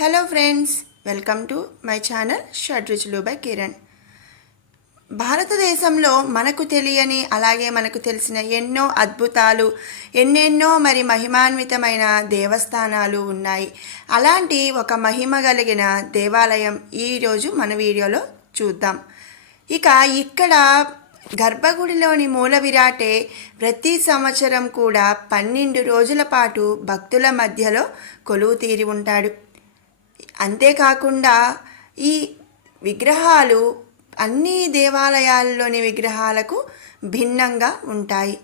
Hello friends, welcome to my channel Shadruchulu by Kiran. భారతదేశంలో మనకు తెలియని అలాగే మనకు తెలిసిన ఎన్నో అద్భుతాలు, ఎన్నెన్నో మహిమాన్వితమైన దేవస్థానాలు ఉన్నాయి. అలాంటి ఒక మహిమ కలిగిన దేవాలయం ఈరోజు మన వీడియోలో చూద్దాం. ఇక్కడ గర్భగుడిలోని మూల విరాటే ప్రతి సంవత్సరం కూడా 12 రోజుల పాటు భక్తుల మధ్యలో కొలువు తీరి ఉంటాడు. అంతేకాకుండా ఈ విగ్రహాలు అన్ని దేవాలయాల్లోని విగ్రహాలకు భిన్నంగా ఉంటాయి.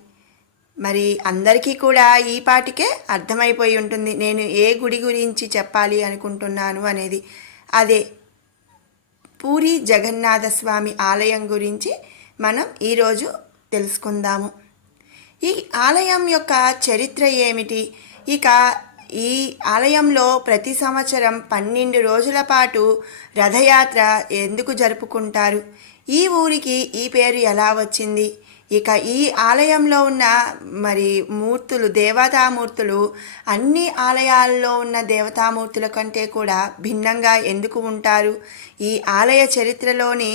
మరి అందరికీ కూడా ఈ పాటికే అర్థమైపోయి ఉంటుంది నేను ఏ గుడి గురించి చెప్పాలి అనుకుంటున్నాను అనేది. అదే పూరి జగన్నాథ స్వామి ఆలయం గురించి మనం ఈరోజు తెలుసుకుందాము. ఈ ఆలయం యొక్క చరిత్ర ఏమిటి? ఈ ఆలయంలో ప్రతి సంవత్సరం 12 రోజుల పాటు రథయాత్ర ఎందుకు జరుపుకుంటారు? ఈ ఊరికి ఈ పేరు ఎలా వచ్చింది? ఈ ఆలయంలో ఉన్న మూర్తులు, దేవతామూర్తులు అన్ని ఆలయాల్లో ఉన్న దేవతామూర్తుల కంటే కూడా భిన్నంగా ఎందుకు ఉంటారు? ఈ ఆలయ చరిత్రలోని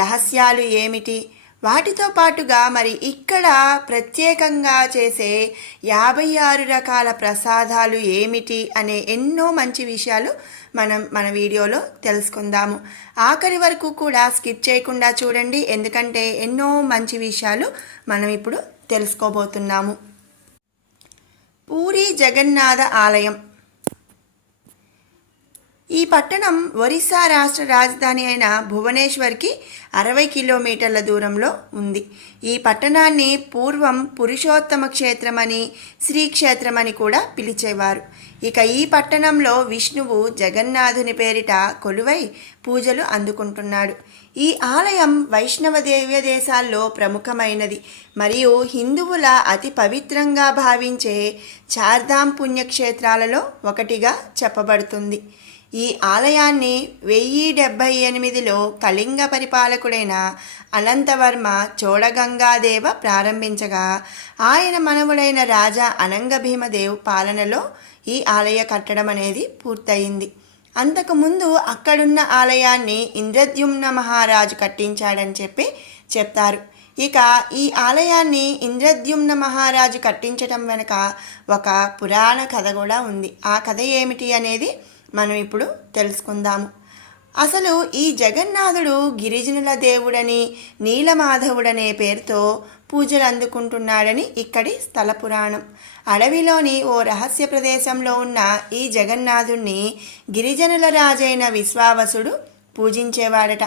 రహస్యాలు ఏమిటి? వాటితో పాటుగా ఇక్కడ ప్రత్యేకంగా చేసే 56 రకాల ప్రసాదాలు ఏమిటి అనే ఎన్నో మంచి విషయాలు మన వీడియోలో తెలుసుకుందాము. ఆఖరి వరకు కూడా స్కిప్ చేయకుండా చూడండి, ఎందుకంటే ఎన్నో మంచి విషయాలు మనం ఇప్పుడు తెలుసుకోబోతున్నాము. పూరి జగన్నాథ ఆలయం. ఈ పట్టణం ఒరిస్సా రాష్ట్ర రాజధాని అయిన భువనేశ్వర్కి 60 కిలోమీటర్ల దూరంలో ఉంది. ఈ పట్టణాన్ని పూర్వం పురుషోత్తమ క్షేత్రమని, శ్రీక్షేత్రమని కూడా పిలిచేవారు. ఈ పట్టణంలో విష్ణువు జగన్నాథుని పేరిట కొలువై పూజలు అందుకుంటున్నాడు. ఈ ఆలయం వైష్ణవ దేవ్య దేశాల్లో ప్రముఖమైనది మరియు హిందువుల అతి పవిత్రంగా భావించే చార్ధామ్ పుణ్యక్షేత్రాలలో ఒకటిగా చెప్పబడుతుంది. ఈ ఆలయాన్ని 1078లో కళింగ పరిపాలకుడైన అనంతవర్మ చోళగంగాదేవ ప్రారంభించగా ఆయన మనవుడైన రాజా అనంగభీమదేవ్ పాలనలో ఈ ఆలయ కట్టడం అనేది పూర్తయింది. అంతకుముందు అక్కడున్న ఆలయాన్ని ఇంద్రద్యుమ్న మహారాజు కట్టించాడని చెప్తారు. ఈ ఆలయాన్ని ఇంద్రద్యుమ్న మహారాజు కట్టించడం వెనుక ఒక పురాణ కథ కూడా ఉంది. ఆ కథ ఏమిటి అనేది మనం ఇప్పుడు తెలుసుకుందాము. అసలు ఈ జగన్నాథుడు గిరిజనుల దేవుడని, నీలమాధవుడనే పేరుతో పూజలు అందుకుంటున్నాడని ఇక్కడి స్థల పురాణం. అడవిలోని ఓ రహస్య ప్రదేశంలో ఉన్న ఈ జగన్నాథుణ్ణి గిరిజనుల రాజైన విశ్వావసుడు పూజించేవాడట.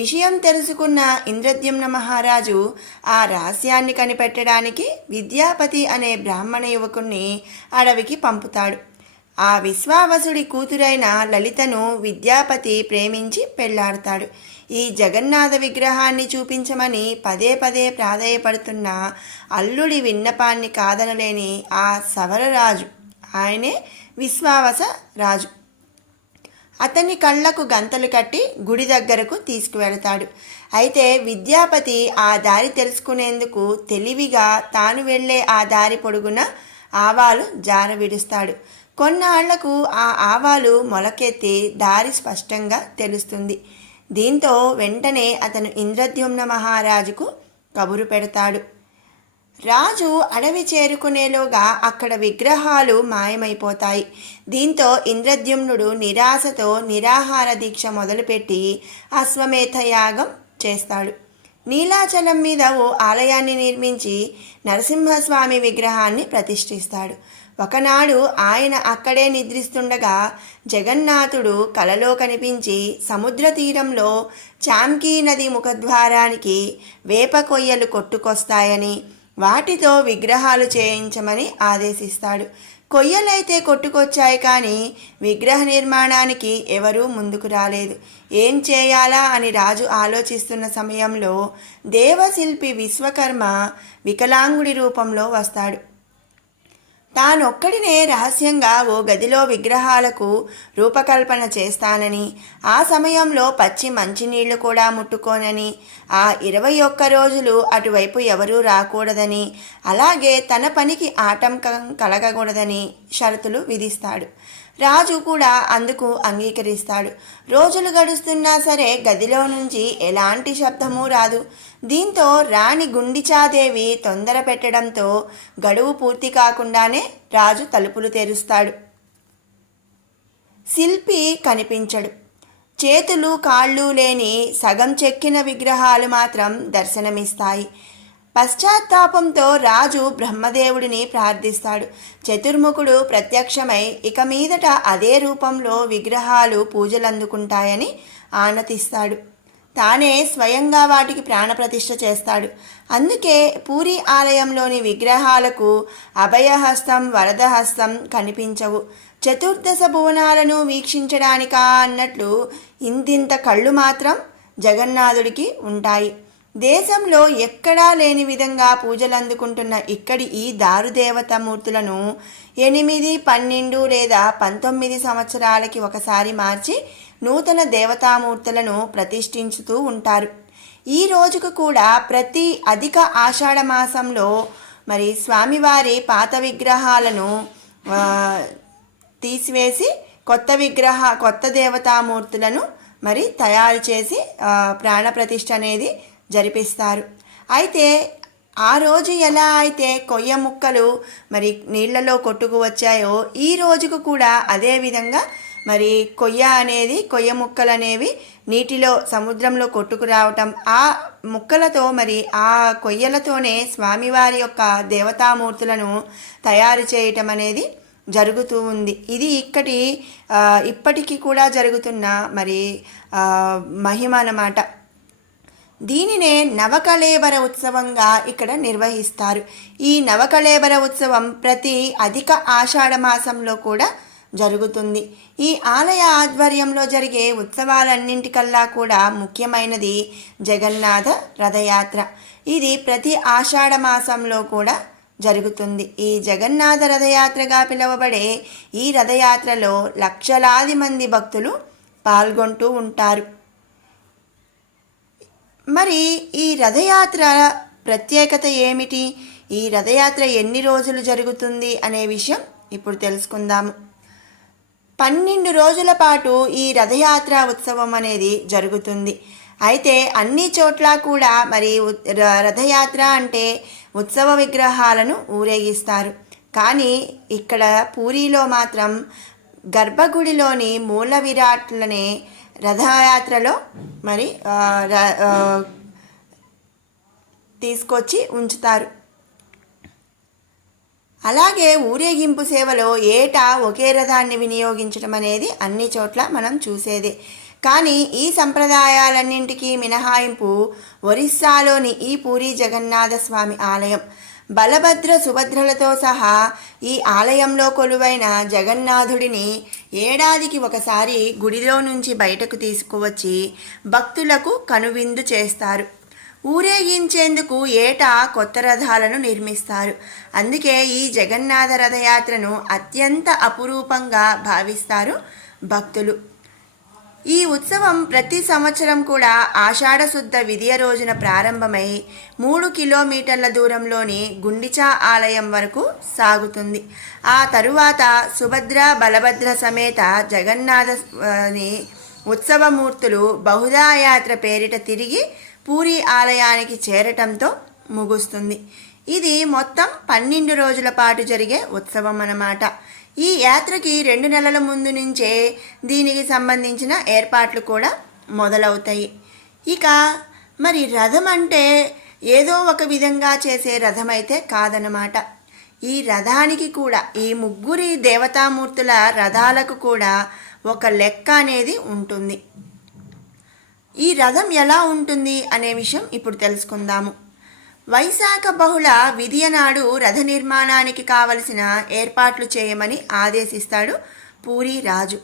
విషయం తెలుసుకున్న ఇంద్రద్యుమ్న మహారాజు ఆ రహస్యాన్ని కనిపెట్టడానికి విద్యాపతి అనే బ్రాహ్మణ యువకుణ్ణి అడవికి పంపుతాడు. ఆ విశ్వావసుడి కూతురైన లలితను విద్యాపతి ప్రేమించి పెళ్లాడతాడు. ఈ జగన్నాథ విగ్రహాన్ని చూపించమని పదే ప్రాధేయపడుతున్న అల్లుడి విన్నపాన్ని కాదనలేని ఆ సవరరాజు, ఆయనే విశ్వావస రాజు, అతని కళ్ళకు గంతలు కట్టి గుడి దగ్గరకు తీసుకువెళతాడు. అయితే విద్యాపతి ఆ దారి తెలుసుకునేందుకు తెలివిగా తాను వెళ్లే ఆ దారి పొడుగున ఆవాలు జార విడుస్తాడు. కొన్నాళ్లకు ఆ ఆవాలు మొలకెత్తి దారి స్పష్టంగా తెలుస్తుంది. దీంతో వెంటనే అతను ఇంద్రద్యుమ్న మహారాజుకు కబురు పెడతాడు. రాజు అడవి చేరుకునేలోగా అక్కడ విగ్రహాలు మాయమైపోతాయి. దీంతో ఇంద్రద్యుమ్నుడు నిరాశతో నిరాహార దీక్ష మొదలుపెట్టి అశ్వమేధ యాగం చేస్తాడు. నీలాచలం మీద ఓ ఆలయాన్ని నిర్మించి నరసింహస్వామి విగ్రహాన్ని ప్రతిష్ఠిస్తాడు. ఒకనాడు ఆయన అక్కడే నిద్రిస్తుండగా జగన్నాథుడు కలలో కనిపించి సముద్ర తీరంలో చాంకీ నది ముఖద్వారానికి వేప కొయ్యలు కొట్టుకొస్తాయని, వాటితో విగ్రహాలు చేయించమని ఆదేశిస్తాడు. కొయ్యలైతే కొట్టుకొచ్చాయి, కానీ విగ్రహ నిర్మాణానికి ఎవరూ ముందుకు రాలేదు. ఏం చేయాలా అని రాజు ఆలోచిస్తున్న సమయంలో దేవశిల్పి విశ్వకర్మ వికలాంగుడి రూపంలో వస్తాడు. తానొక్కడినే రహస్యంగా ఓ గదిలో విగ్రహాలకు రూపకల్పన చేస్తానని, ఆ సమయంలో పచ్చి మంచినీళ్లు కూడా ముట్టుకోనని, ఆ 21 రోజులు అటువైపు ఎవరూ రాకూడదని, అలాగే తన పనికి ఆటంకం కలగకూడదని షరతులు విధిస్తాడు. రాజు కూడా అందుకు అంగీకరిస్తాడు. రోజులు గడుస్తున్నా సరే గదిలో నుంచి ఎలాంటి శబ్దమూ రాదు. దీంతో రాణి గుండిచాదేవి తొందర పెట్టడంతో గడువు పూర్తి కాకుండానే రాజు తలుపులు తెరుస్తాడు. శిల్పి కనిపించడు. చేతులు కాళ్ళు లేని సగం చెక్కిన విగ్రహాలు మాత్రం దర్శనమిస్తాయి. పశ్చాత్తాపంతో రాజు బ్రహ్మదేవుడిని ప్రార్థిస్తాడు. చతుర్ముఖుడు ప్రత్యక్షమై ఇక మీదట అదే రూపంలో విగ్రహాలు పూజలందుకుంటాయని ఆనతిస్తాడు. తానే స్వయంగా వాటికి ప్రాణప్రతిష్ఠ చేస్తాడు. అందుకే పూరి ఆలయంలోని విగ్రహాలకు అభయహస్తం వరదహస్తం కనిపించవు. చతుర్దశ భువనాలను వీక్షించడానికా అన్నట్లు ఇంతింత కళ్ళు మాత్రం జగన్నాథుడికి ఉంటాయి. దేశంలో ఎక్కడా లేని విధంగా పూజలందుకుంటున్న ఇక్కడి ఈ దారుదేవతామూర్తులను 8, 12 లేదా 19 సంవత్సరాలకి ఒకసారి మార్చి నూతన దేవతామూర్తులను ప్రతిష్ఠించుతూ ఉంటారు. ఈ రోజుకు కూడా ప్రతి అధిక ఆషాఢ మాసంలో మరి స్వామివారి పాత విగ్రహాలను తీసివేసి కొత్త దేవతామూర్తులను మరి తయారు చేసి ప్రాణప్రతిష్ఠ అనేది జరిపిస్తారు. అయితే ఆ రోజు ఎలా అయితే కొయ్య ముక్కలు మరి నీళ్లలో కొట్టుకు వచ్చాయో ఈ రోజుకు కూడా అదే విధంగా మరి కొయ్య ముక్కలు అనేవి నీటిలో సముద్రంలో కొట్టుకు రావటం, ఆ ముక్కలతో మరి ఆ కొయ్యలతోనే స్వామివారి యొక్క దేవతామూర్తులను తయారు చేయటం అనేది జరుగుతూ ఉంది. ఇది ఇప్పటికీ కూడా జరుగుతున్న మరి మహిమ అన్నమాట. దీనినే నవకళేబర ఉత్సవంగా ఇక్కడ నిర్వహిస్తారు. ఈ నవకళేబర ఉత్సవం ప్రతి అధిక ఆషాఢ మాసంలో కూడా జరుగుతుంది. ఈ ఆలయ ఆధ్వర్యంలో జరిగే ఉత్సవాలన్నింటికల్లా కూడా ముఖ్యమైనది జగన్నాథ రథయాత్ర. ఇది ప్రతి ఆషాఢ మాసంలో కూడా జరుగుతుంది. ఈ జగన్నాథ రథయాత్రగా పిలువబడే ఈ రథయాత్రలో లక్షలాది మంది భక్తులు పాల్గొంటూ ఉంటారు. మరి ఈ రథయాత్ర ప్రత్యేకత ఏమిటి, ఈ రథయాత్ర ఎన్ని రోజులు జరుగుతుంది అనే విషయం ఇప్పుడు తెలుసుకుందాము. 12 రోజుల పాటు ఈ రథయాత్ర ఉత్సవం అనేది జరుగుతుంది. అయితే అన్ని చోట్ల కూడా మరి రథయాత్ర అంటే ఉత్సవ విగ్రహాలను ఊరేగిస్తారు. కానీ ఇక్కడ పూరిలో మాత్రం గర్భగుడిలోని మూల విరాట్లనే రథయాత్రలో మరి తీసుకొచ్చి ఉంచుతారు. అలాగే ఊరేగింపు సేవలో ఏటా ఒకే రథాన్ని వినియోగించడం అనేది అన్ని చోట్ల మనం చూసేదే. కానీ ఈ సంప్రదాయాలన్నింటికీ మినహాయింపు ఒరిస్సాలోని ఈ పూరి జగన్నాథ స్వామి ఆలయం. బలభద్ర సుభద్రలతో సహా ఈ ఆలయంలో కొలువైన జగన్నాథుడిని ఏడాదికి ఒకసారి గుడిలో నుంచి బయటకు తీసుకువచ్చి భక్తులకు కనువిందు చేస్తారు. ఊరేగించేందుకు ఏటా కొత్త రథాలను నిర్మిస్తారు. అందుకే ఈ జగన్నాథ రథయాత్రను అత్యంత అపురూపంగా భావిస్తారు భక్తులు. ఈ ఉత్సవం ప్రతి సంవత్సరం కూడా ఆషాఢ శుద్ధ విదియ రోజున ప్రారంభమై 3 కిలోమీటర్ల దూరంలోని గుండిచా ఆలయం వరకు సాగుతుంది. ఆ తరువాత సుభద్ర బలభద్ర సమేత జగన్నాథని ఉత్సవమూర్తులు బహుదాయాత్ర పేరిట తిరిగి పూరి ఆలయానికి చేరటంతో ముగుస్తుంది. ఇది మొత్తం 12 రోజుల పాటు జరిగే ఉత్సవం అన్నమాట. ఈ యాత్రకి 2 నెలల ముందు నుంచే దీనికి సంబంధించిన ఏర్పాట్లు కూడా మొదలవుతాయి. ఇక మరి రథం అంటే ఏదో ఒక విధంగా చేసే రథం అయితే కాదనమాట. ఈ రథానికి కూడా ఈ 3 దేవతామూర్తుల రథాలకు కూడా ఒక లెక్క అనేది ఉంటుంది. ఈ రథం ఎలా ఉంటుంది అనే విషయం ఇప్పుడు తెలుసుకుందాము. వైశాఖ బహుళ విదియ నాడు రథ నిర్మాణానికి కావలసిన ఏర్పాట్లు చేయమని ఆదేశిస్తాడు పూరి రాజు.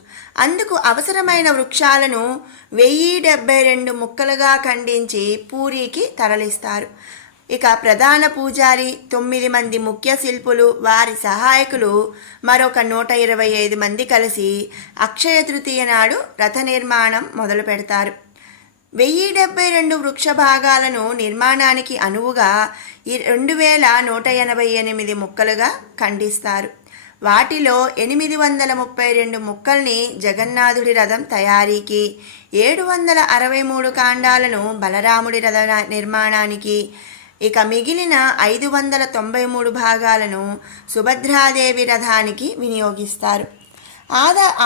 అందుకు అవసరమైన వృక్షాలను 1072 ముక్కలుగా ఖండించి పూరికి తరలిస్తారు. ఇక ప్రధాన పూజారి, 9 మంది ముఖ్య శిల్పులు, వారి సహాయకులు మరొక 125 మంది కలిసి అక్షయ తృతీయ నాడు రథ నిర్మాణం మొదలు పెడతారు. 1072 వృక్ష భాగాలను నిర్మాణానికి అనువుగా 2188 ముక్కలుగా ఖండిస్తారు. వాటిలో 832 ముక్కల్ని జగన్నాథుడి రథం తయారీకి, 763 కాండాలను బలరాముడి రథ నిర్మాణానికి, ఇక మిగిలిన 593 భాగాలను సుభద్రాదేవి రథానికి వినియోగిస్తారు.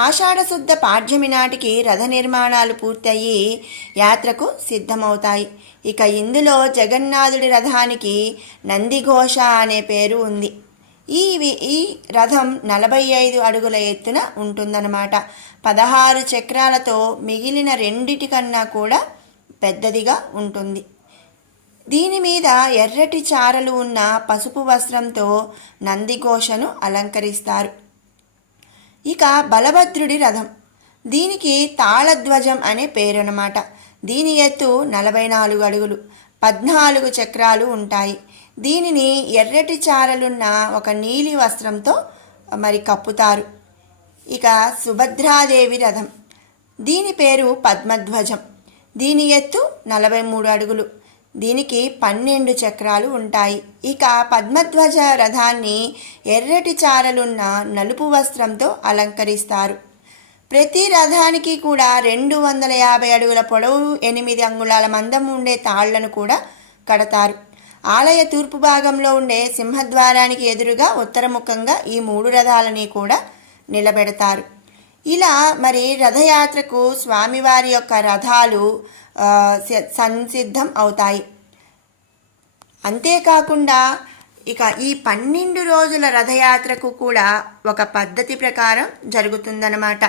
ఆషాఢశుద్ధ పాడ్యమి నాటికి రథ నిర్మాణాలు పూర్తయి యాత్రకు సిద్ధమవుతాయి. ఇక ఇందులో జగన్నాథుడి రథానికి నందిఘోష అనే పేరు ఉంది. ఈ రథం 45 అడుగుల ఎత్తున ఉంటుందన్నమాట. 16 చక్రాలతో మిగిలిన రెండిటికన్నా కూడా పెద్దదిగా ఉంటుంది. దీని మీద ఎర్రటి చారలు ఉన్న పసుపు వస్త్రంతో నందిఘోషను అలంకరిస్తారు. ఇక బలభద్రుడి రథం, దీనికి తాళధ్వజం అనే పేరన్నమాట. దీని ఎత్తు 44 అడుగులు, 14 చక్రాలు ఉంటాయి. దీనిని ఎర్రటి చారలున్న ఒక నీలి వస్త్రంతో కప్పుతారు. ఇక సుభద్రాదేవి రథం, దీని పేరు పద్మధ్వజం. దీని ఎత్తు 43 అడుగులు, దీనికి 12 చక్రాలు ఉంటాయి. ఇక పద్మధ్వజ రథాన్ని ఎర్రటి చారలున్న నలుపు వస్త్రంతో అలంకరిస్తారు. ప్రతి రథానికి కూడా 250 అడుగుల పొడవు, 8 అంగుళాల మందం ఉండే తాళ్లను కూడా కడతారు. ఆలయ తూర్పు భాగంలో ఉండే సింహద్వారానికి ఎదురుగా ఉత్తరముఖంగా ఈ 3 రథాలని కూడా నిలబెడతారు. ఇలా రథయాత్రకు స్వామివారి యొక్క రథాలు సంసిద్ధం అవుతాయి. అంతేకాకుండా ఇక ఈ 12 రోజుల రథయాత్రకు కూడా ఒక పద్ధతి ప్రకారం జరుగుతుందన్నమాట.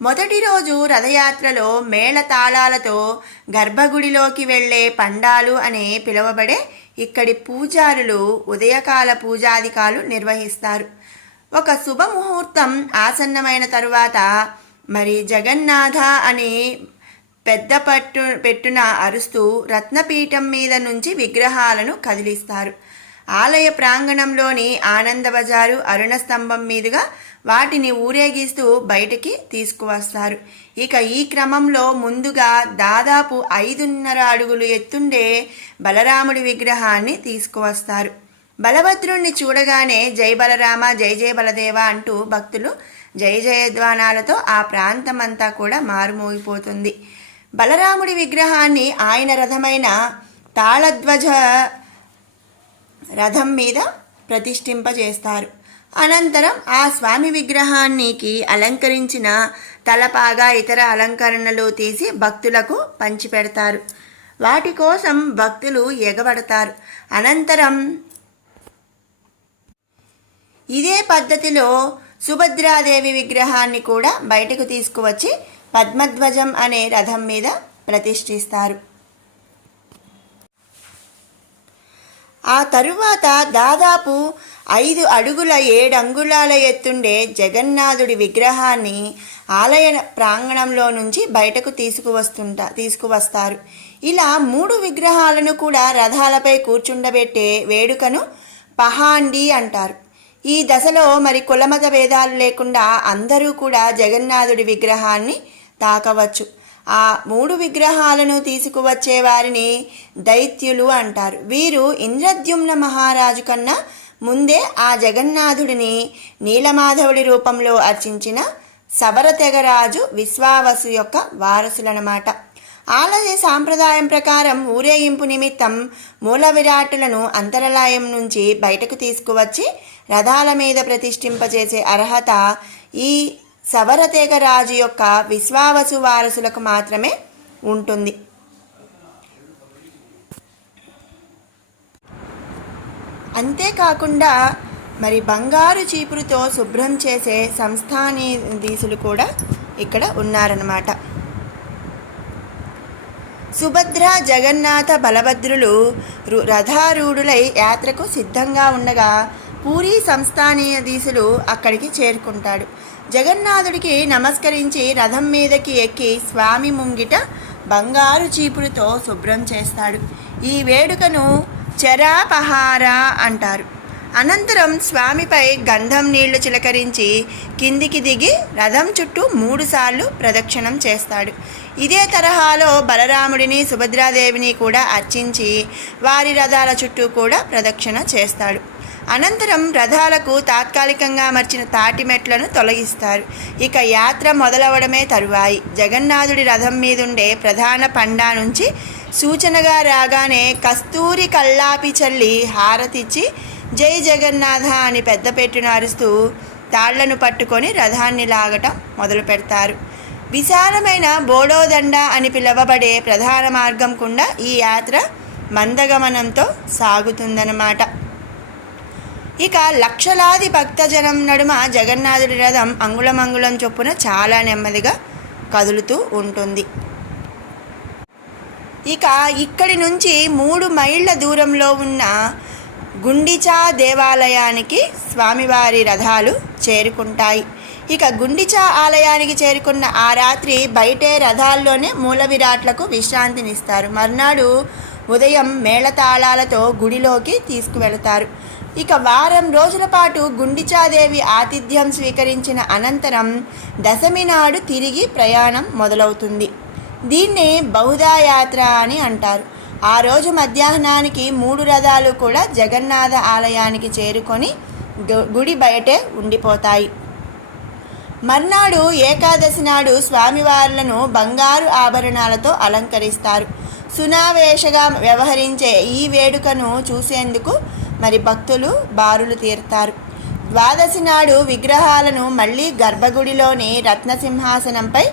మొదటి రోజు రథయాత్రలో మేళతాళాలతో గర్భగుడిలోకి వెళ్ళే పండాలు అనే పిలువబడే ఇక్కడి పూజారులు ఉదయకాల పూజాధికాలు నిర్వహిస్తారు. ఒక శుభముహూర్తం ఆసన్నమైన తరువాత జగన్నాథ అని పెద్ద పెట్టున అరుస్తూ రత్నపీఠం మీద నుంచి విగ్రహాలను కదిలిస్తారు. ఆలయ ప్రాంగణంలోని ఆనంద బజారు అరుణ స్తంభం మీదుగా వాటిని ఊరేగిస్తూ బయటికి తీసుకువస్తారు. ఇక ఈ క్రమంలో ముందుగా దాదాపు 5.5 అడుగులు ఎత్తుండే బలరాముడి విగ్రహాన్ని తీసుకువస్తారు. బలభద్రుణ్ణి చూడగానే జై బలరామ, జై జయ బలదేవ అంటూ భక్తులు జయ జయధ్వానాలతో ఆ ప్రాంతమంతా కూడా మారుమోగిపోతుంది. బలరాముడి విగ్రహాన్ని ఆయన రథమైన తాళధ్వజ రథం మీద ప్రతిష్ఠింపజేస్తారు. అనంతరం ఆ స్వామి విగ్రహానికి అలంకరించిన తలపాగా, ఇతర అలంకరణలు తీసి భక్తులకు పంచిపెడతారు. వాటి కోసం భక్తులు ఎగబడతారు. అనంతరం ఇదే పద్ధతిలో సుభద్రాదేవి విగ్రహాన్ని కూడా బయటకు తీసుకువచ్చి పద్మధ్వజం అనే రథం మీద ప్రతిష్ఠిస్తారు. ఆ తరువాత దాదాపు 5 అడుగుల 7 అంగుళాల ఎత్తుండే జగన్నాథుడి విగ్రహాన్ని ఆలయ ప్రాంగణంలో నుంచి బయటకు తీసుకువస్తారు. ఇలా 3 విగ్రహాలను కూడా రథాలపై కూర్చుండబెట్టే వేడుకను పహాండి అంటారు. ఈ దశలో కులమత భేదాలు లేకుండా అందరూ కూడా జగన్నాథుడి విగ్రహాన్ని తాకవచ్చు. ఆ 3 విగ్రహాలను తీసుకువచ్చే వారిని దైత్యులు అంటారు. వీరు ఇంద్రద్యుమ్న మహారాజు కన్నా ముందే ఆ జగన్నాథుడిని నీలమాధవుడి రూపంలో అర్చించిన శబరతెగరాజు విశ్వావసు యొక్క వారసులన్నమాట. ఆలయ సాంప్రదాయం ప్రకారం ఊరేగింపు నిమిత్తం మూల విరాట్టులను అంతరాలయం నుంచి బయటకు తీసుకువచ్చి రథాల మీద ప్రతిష్ఠింపజేసే అర్హత ఈ శబరతెగరాజు యొక్క విశ్వావసు వారసులకు మాత్రమే ఉంటుంది. అంతేకాకుండా బంగారు చీపురుతో శుభ్రం చేసే సంస్థానీధీశులు కూడా ఇక్కడ ఉన్నారన్నమాట. సుభద్ర, జగన్నాథ, బలభద్రులు రథారూఢులై యాత్రకు సిద్ధంగా ఉండగా పూరీ సంస్థానీధీశులు అక్కడికి చేరుకుంటాడు. జగన్నాథుడికి నమస్కరించి రథం మీదకి ఎక్కి స్వామి ముంగిట బంగారు చీపురుతో శుభ్రం చేస్తాడు. ఈ వేడుకను చెరాపహార అంటారు. అనంతరం స్వామిపై గంధం నీళ్లు చిలకరించి కిందికి దిగి రథం చుట్టూ 3 సార్లు ప్రదక్షిణం చేస్తాడు. ఇదే తరహాలో బలరాముడిని, సుభద్రాదేవిని కూడా అర్చించి వారి రథాల చుట్టూ కూడా ప్రదక్షిణ చేస్తాడు. అనంతరం రథాలకు తాత్కాలికంగా అమర్చిన తాటి మెట్లను తొలగిస్తారు. ఇక యాత్ర మొదలవడమే తరువాయి. జగన్నాథుడి రథం మీదుండే ప్రధాన పండా నుంచి సూచనగా రాగానే కస్తూరి కల్లాపి చల్లి హారతిచ్చి జై జగన్నాథ అని పెద్ద పెట్టున అరుస్తూ తాళ్లను పట్టుకొని రథాన్ని లాగటం మొదలు పెడతారు. విశాలమైన బోడోదండ అని పిలువబడే ప్రధాన మార్గం గుండా ఈ యాత్ర మందగమనంతో సాగుతుందన్నమాట. ఇక లక్షలాది భక్తజనం నడుమ జగన్నాథుడి రథం అంగుళమంగుళం చొప్పున చాలా నెమ్మదిగా కదులుతూ ఉంటుంది. ఇక ఇక్కడి నుంచి 3 మైళ్ళ దూరంలో ఉన్న గుండిచా దేవాలయానికి స్వామివారి రథాలు చేరుకుంటాయి. ఇక గుండిచా ఆలయానికి చేరుకున్న ఆ రాత్రి బయటే రథాల్లోనే మూల విరాట్లకు విశ్రాంతినిస్తారు. మర్నాడు ఉదయం మేళతాళాలతో గుడిలోకి తీసుకువెళతారు. ఇక వారం రోజుల పాటు గుండిచాదేవి ఆతిథ్యం స్వీకరించిన అనంతరం దశమి నాడు తిరిగి ప్రయాణం మొదలవుతుంది. దీన్ని బహుదా యాత్ర అని అంటారు. ఆ రోజు మధ్యాహ్నానికి 3 రథాలు కూడా జగన్నాథ ఆలయానికి చేరుకొని గుడి బయటే ఉండిపోతాయి. మర్నాడు ఏకాదశి నాడు స్వామివార్లను బంగారు ఆభరణాలతో అలంకరిస్తారు. సునావేశగా వ్యవహరించే ఈ వేడుకను చూసేందుకు భక్తులు బారులు తీరుతారు. ద్వాదశి నాడు విగ్రహాలను మళ్ళీ గర్భగుడిలోని రత్నసింహాసనంపై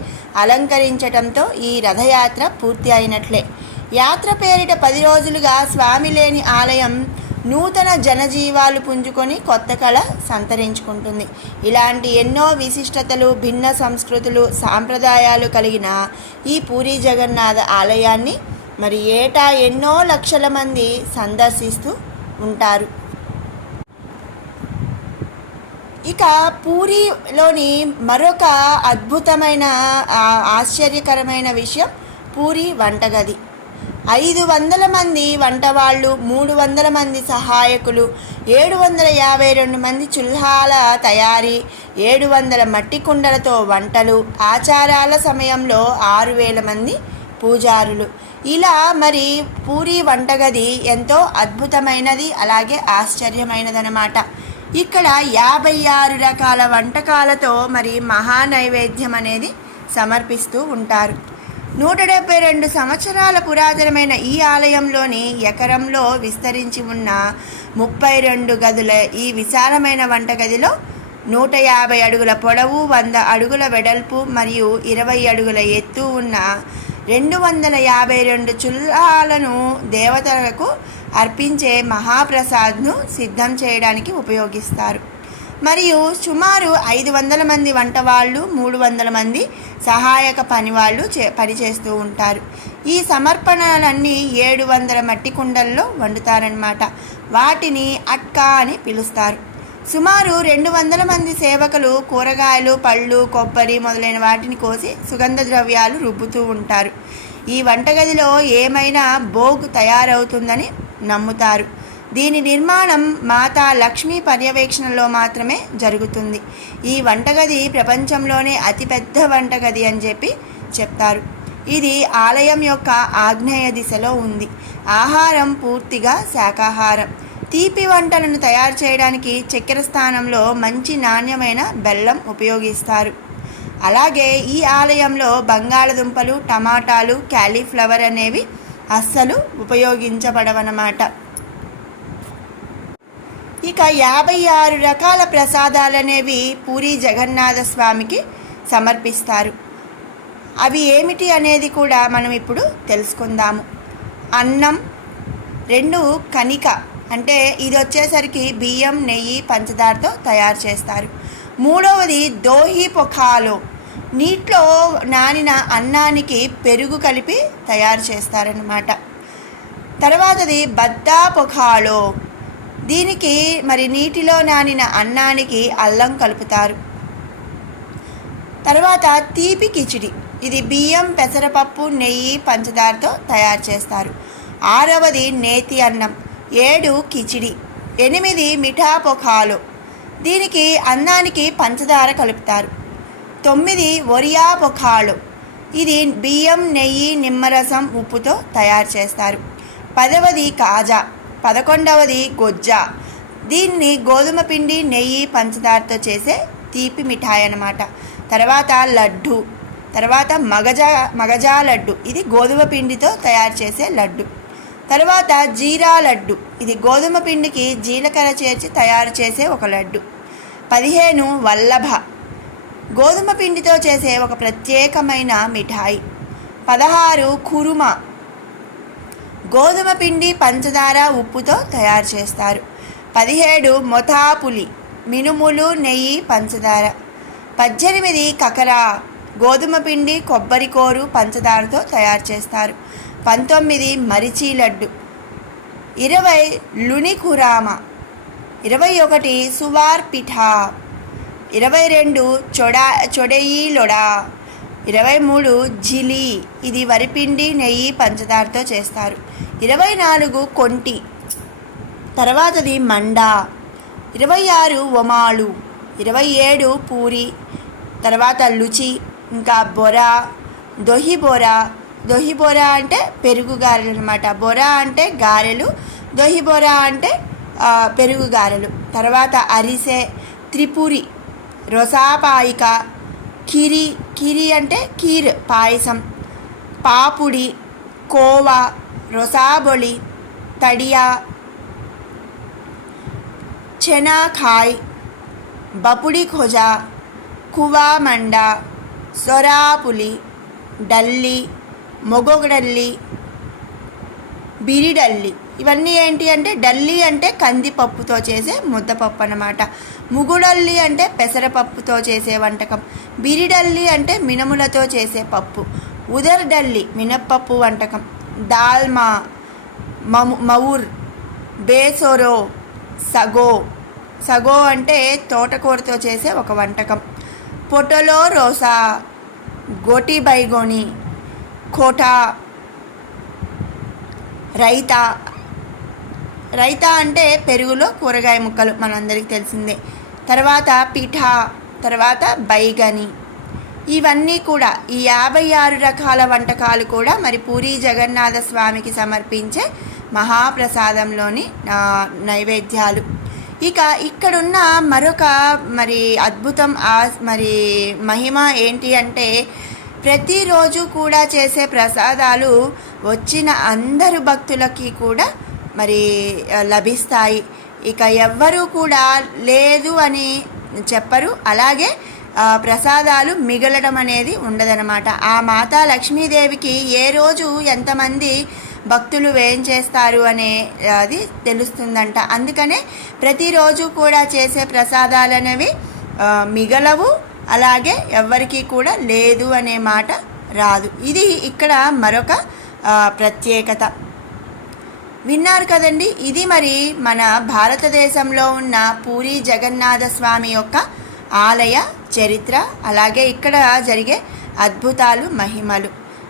అలంకరించటంతో ఈ రథయాత్ర పూర్తి అయినట్లే. యాత్ర పేరిట 10 రోజులుగా స్వామి లేని ఆలయం నూతన జనజీవాలు పుంజుకొని కొత్త కళ సంతరించుకుంటుంది. ఇలాంటి ఎన్నో విశిష్టతలు, భిన్న సంస్కృతులు, సాంప్రదాయాలు కలిగిన ఈ పూరీ జగన్నాథ ఆలయాన్ని ఏటా ఎన్నో లక్షల మంది సందర్శిస్తూ ఉంటారు. ఇక పూరీలోని మరొక అద్భుతమైన ఆశ్చర్యకరమైన విషయం పూరీ వంటగది. 500 మంది వంటవాళ్ళు, 300 మంది సహాయకులు, 752 మంది చుల్హాల తయారీ, 700 మట్టి కుండలతో వంటలు, ఆచారాల సమయంలో 6000 మంది పూజారులు. ఇలా పూరీ వంటగది ఎంతో అద్భుతమైనది, అలాగే ఆశ్చర్యమైనదన్నమాట. ఇక్కడ 56 రకాల వంటకాలతో మహానైవేద్యం అనేది సమర్పిస్తూ ఉంటారు. 172 సంవత్సరాల పురాతనమైన ఈ ఆలయంలోని ఎకరంలో విస్తరించి ఉన్న 32 గదుల ఈ విశాలమైన వంటగదిలో 150 అడుగుల పొడవు, 100 అడుగుల వెడల్పు మరియు 20 అడుగుల ఎత్తు ఉన్న 252 చుల్హాలను దేవతలకు అర్పించే మహాప్రసాద్ను సిద్ధం చేయడానికి ఉపయోగిస్తారు. మరియు సుమారు 500 మంది వంటవాళ్ళు, 300 మంది సహాయక పనివాళ్ళు పనిచేస్తూ ఉంటారు. ఈ సమర్పణలన్నీ 700 మట్టి కుండల్లో వండుతారన్నమాట. వాటిని అట్కా అని పిలుస్తారు. సుమారు 200 మంది సేవకులు కూరగాయలు, పళ్ళు, కొబ్బరి మొదలైన వాటిని కోసి సుగంధ ద్రవ్యాలు రుబ్బుతూ ఉంటారు. ఈ వంటగదిలో ఏమైనా భోగ్ తయారవుతుందని నమ్ముతారు. దీని నిర్మాణం మాతా లక్ష్మీ పర్యవేక్షణలో మాత్రమే జరుగుతుంది. ఈ వంటగది ప్రపంచంలోనే అతిపెద్ద వంటగది అని చెప్తారు. ఇది ఆలయం యొక్క ఆగ్నేయ దిశలో ఉంది. ఆహారం పూర్తిగా శాకాహారం. తీపి వంటలను తయారు చేయడానికి చక్కెర స్థానంలో మంచి నాణ్యమైన బెల్లం ఉపయోగిస్తారు. అలాగే ఈ ఆలయంలో బంగాళదుంపలు, టమాటాలు, క్యాలీఫ్లవర్ అనేవి అస్సలు ఉపయోగించబడవన్నమాట. ఇక 56 రకాల ప్రసాదాలనేవి పూరీ జగన్నాథ స్వామికి సమర్పిస్తారు. అవి ఏమిటి అనేది కూడా మనం ఇప్పుడు తెలుసుకుందాము. అన్నం, 2 కనిక, అంటే ఇది వచ్చేసరికి బియ్యం, నెయ్యి, పంచదారతో తయారు చేస్తారు. 3వది దోహి పొఖాలో, నీటిలో నానిన అన్నానికి పెరుగు కలిపి తయారు చేస్తారన్నమాట. తర్వాతది బద్దా పొఖాలో, దీనికి నీటిలో నానిన అన్నానికి అల్లం కలుపుతారు. తర్వాత తీపి కిచిడి, ఇది బియ్యం, పెసరపప్పు, నెయ్యి, పంచదారతో తయారు చేస్తారు. 6వది నేతి అన్నం. 7 కిచిడి. 8 మిఠా పొఖాలో, దీనికి అన్నానికి పంచదార కలుపుతారు. 9 ఒరియా పొఖాలో, ఇది బియ్యం, నెయ్యి, నిమ్మరసం, ఉప్పుతో తయారు చేస్తారు. 10వది కాజా. 11వది గొజ్జా, దీన్ని గోధుమ పిండి, నెయ్యి, పంచదారతో చేసే తీపి మిఠాయి అన్నమాట. తర్వాత లడ్డు, తర్వాత మగజా లడ్డు, ఇది గోధుమ పిండితో తయారు చేసే లడ్డు. తర్వాత జీరా లడ్డు, ఇది గోధుమ పిండికి జీలకర్ర చేర్చి తయారు చేసే ఒక లడ్డు. 15 వల్లభ, గోధుమ పిండితో చేసే ఒక ప్రత్యేకమైన మిఠాయి. 16 కురుమ, గోధుమ పిండి, పంచదార, ఉప్పుతో తయారు చేస్తారు. 17 మొతాపులి, మినుములు, నెయ్యి, పంచదార. 18 కకరా, గోధుమ పిండి, కొబ్బరి కోరు, పంచదారతో తయారు చేస్తారు. 19 మరిచి లడ్డు. 20 లునికురామ. 21 సువార్ పిఠా. 22 చొడయి లొడా. 23 జిలి, ఇది వరిపిండి, నెయ్యి, పంచదారతో చేస్తారు. 24 కొంటి, తర్వాతది మండా. 26 ఒమాలు. 27 పూరి, తర్వాత లుచి, ఇంకా బొరా, దొహి బొరా. దొహి బొరా అంటే పెరుగు గారెలు అనమాట. బొరా అంటే గారెలు, దొహి బొరా అంటే పెరుగు గారెలు. తర్వాత అరిసె, త్రిపురి, రొసాపాయిక, కిరి అంటే కీర్ పాయసం, పాపుడి, కోవా, రొసాబొలి, తడియా, చెనాఖాయ్, బపుడి ఖోజా, కువా మండా, సొరాపులి, డల్లి, మొగొగడల్లి, బిరిడల్లి. ఇవన్నీ ఏంటి అంటే, డల్లి అంటే కందిపప్పుతో చేసే ముద్దపప్పు అన్నమాట. ముగుడల్లి అంటే పెసరపప్పుతో చేసే వంటకం. బిరిడల్లి అంటే మినుములతో చేసే పప్పు. ఉదర్డల్లి మినప్పప్పు వంటకం. దాల్మా, మౌర్, బేసోరో, సగో అంటే తోటకూరతో చేసే ఒక వంటకం. పొటలో రోసా, గోటి బైగోని, కోటా, రైతా అంటే పెరుగులో కూరగాయ ముక్కలు, మనందరికీ తెలిసిందే. తర్వాత పిఠా, తర్వాత బైగని. ఇవన్నీ కూడా ఈ 56 రకాల వంటకాలు కూడా మరి పూరీ జగన్నాథ స్వామికి సమర్పించే మహాప్రసాదంలోని నైవేద్యాలు. ఇక ఇక్కడున్న మరొక మరి అద్భుతం, మరి మహిమ ఏంటి అంటే, ప్రతిరోజు కూడా చేసే ప్రసాదాలు వచ్చిన అందరు భక్తులకి కూడా మరి లభిస్తాయి. ఇక ఎవ్వరూ కూడా లేదు అని చెప్పరు. అలాగే ప్రసాదాలు మిగలడం అనేది ఉండదన్నమాట. ఆ మాతా లక్ష్మీదేవికి ఏ రోజు ఎంతమంది భక్తులు వేయించేస్తారు అనే అది తెలుస్తుందంట. అందుకనే ప్రతిరోజు కూడా చేసే ప్రసాదాలు అనేవి మిగలవు, అలాగే ఎవ్వరికీ కూడా లేదు అనే మాట రాదు. ఇది ఇక్కడ మరొక ప్రత్యేకత. విన్నారు కదండి, ఇది మరి మన భారతదేశంలో ఉన్న పూరీ జగన్నాథ స్వామి యొక్క ఆలయ చరిత్ర, అలాగే ఇక్కడ జరిగే అద్భుతాలు, మహిమలు.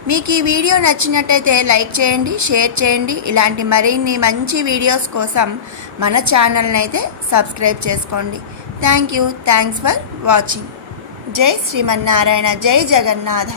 మీకు ఈ వీడియో నచ్చినట్టయితే లైక్ చేయండి, షేర్ చేయండి. ఇలాంటి మరిన్ని మంచి వీడియోస్ కోసం మన ఛానల్ని అయితే సబ్స్క్రైబ్ చేసుకోండి. Thanks for watching. జై శ్రీమన్నారాయణ, జై జగన్నాథ.